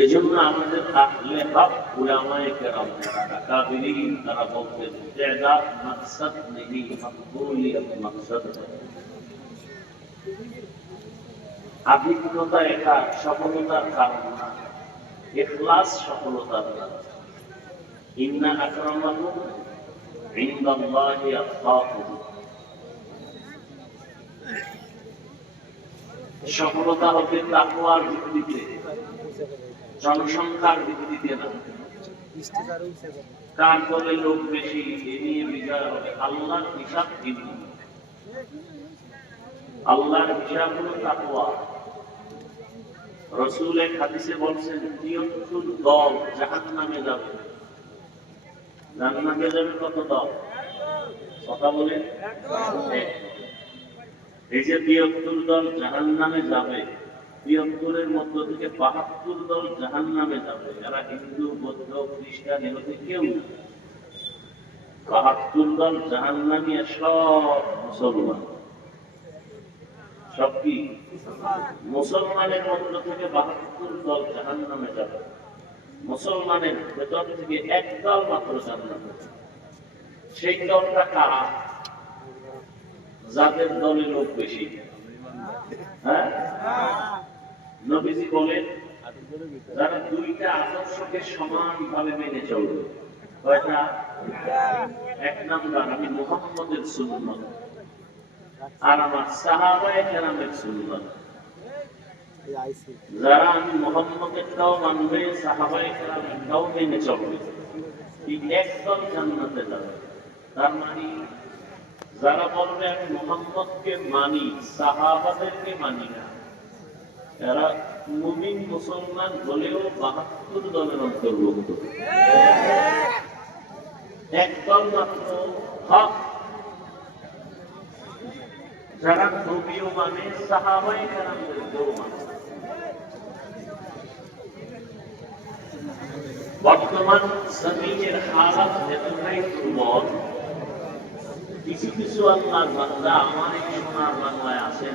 এই জন্য আমাদের আহলে হক উলামায়ে কেরাম যারা কাবিরিন তারা বলতেন ইজাদ মাকসাদ নেহি মকবুলিয়ত মাকসাদ আভিজ্ঞতা এটা, সফলতার কারণ না। ইখলাস সফলতার কারণ। ইন্না আকরামাকুম ইনদাল্লাহি আতকাকুম সফলতা হবে তাকওয়ার ভিত্তিতে। জনসংখ্যার ভিত্তিতে না বলে লোক বেশি, এ নিয়ে বিজয় হবে। আল্লাহর হিসাব ভিন্ন আল্লাহর হিসাব হলো তাকওয়া। রসুলের হাদিসে বলছেন তিয়াত্তর দল জাহান নামে যাবে। জান্নাতে যাবে কত দল? কথা বলে এই যে তিয়াত্তর দল জাহান নামে যাবে তিয়াত্তরের মধ্য থেকে বাহাত্তর দল জাহান নামে যাবে। এরা হিন্দু, বৌদ্ধ, খ্রিস্টান এগুলোতে কেউ না। বাহাত্তর দল জাহান নামিয়ে সব মুসলমান। সব কি? মুসলমানের মধ্য থেকে বাহাত্তর দল জাহান নামে যাবে। মুসলমানের ভেতর থেকে এক দল মাত্র জান্নাতে সেই দলটা কারা? যাদের দলে লোক বেশি। হ্যাঁ? নবীজি বলেন, যারা দুইটা আদর্শকে সমানভাবে মেনে চলবে, কয়টা? এক নাম্বার আমি মোহাম্মদের সুন্নত, আর আমার কেরামের সুন্নত। যারা আমি মানবে মেনে চলবে। এই একদল জান্নাতে যাবে। তার মানে যারা বলবে আমি মোহাম্মদকে মানি, সাহাবাদেরকে মানি না মুমিন মুসলমান হলেও বাহাত্তর দলের অন্তর্ভুক্ত। একদল মাত্র হক। মানে মানে বর্তমান জমিনের হালাত এতটাই দুর্বল। কিছু কিছু আল্লাহর বান্দা আমার এই সোনার বাংলায় আছেন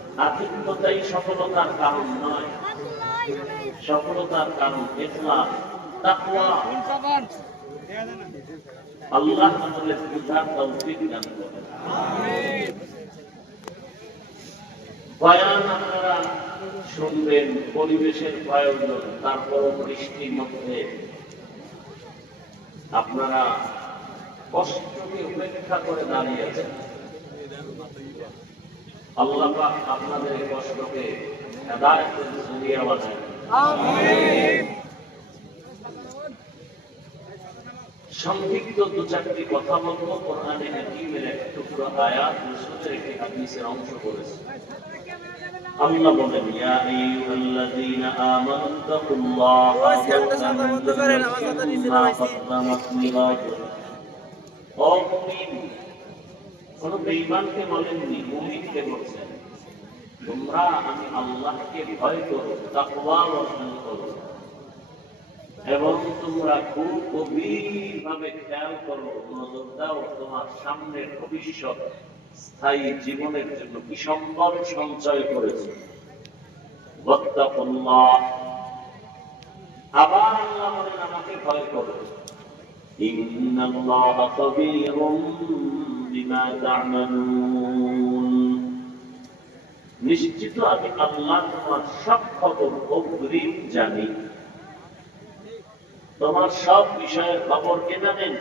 আধিক্যতাই সফলতার কারণ নয়। সফলতার কারণ তাকওয়া। আল্লাহ শুনবেন পরিবেশের প্রয়োজন তারপর বৃষ্টির মধ্যে। আপনারা কষ্টকে উপেক্ষা করে দাঁড়িয়েছেন। আল্লাহ পাক আপনাদের এই কষ্টকে হেদায়েতের জরিয়া বানায় সংক্ষিপ্ত দু চারটি কথা বলব। কোরআনে হাকিমের এক টুকরো আয়াত রসুলের একটি হাদিসের অংশ করেছে আল্লাহ বলেন ইয়া আইয়ুহাল্লাযীনা আমানু তাকুল্লাহা ওয়া তাকুল্লাহ ও মুমিন কোন বেঈমানকে বলেননি, মুমিনকে তোমরা আমি আল্লাহকে ভয় করো তাকওয়া অর্জন করো। এবং তোমরা খুব গভীর ভাবে খেয়াল করো নজর দাও তোমার সামনের ভবিষ্যৎ স্থায়ী জীবনের জন্য কি সম্বল সঞ্চয় করেছে। আবার বলেন, আমাকে ভয় করো। ইন্নাল্লাহা খাবীরুম নিশ্চিত আমি আল্লাহ তোমার সব খবর অগ্রিম জানি। তোমার সব বিষয়ের খবর কে জানেন?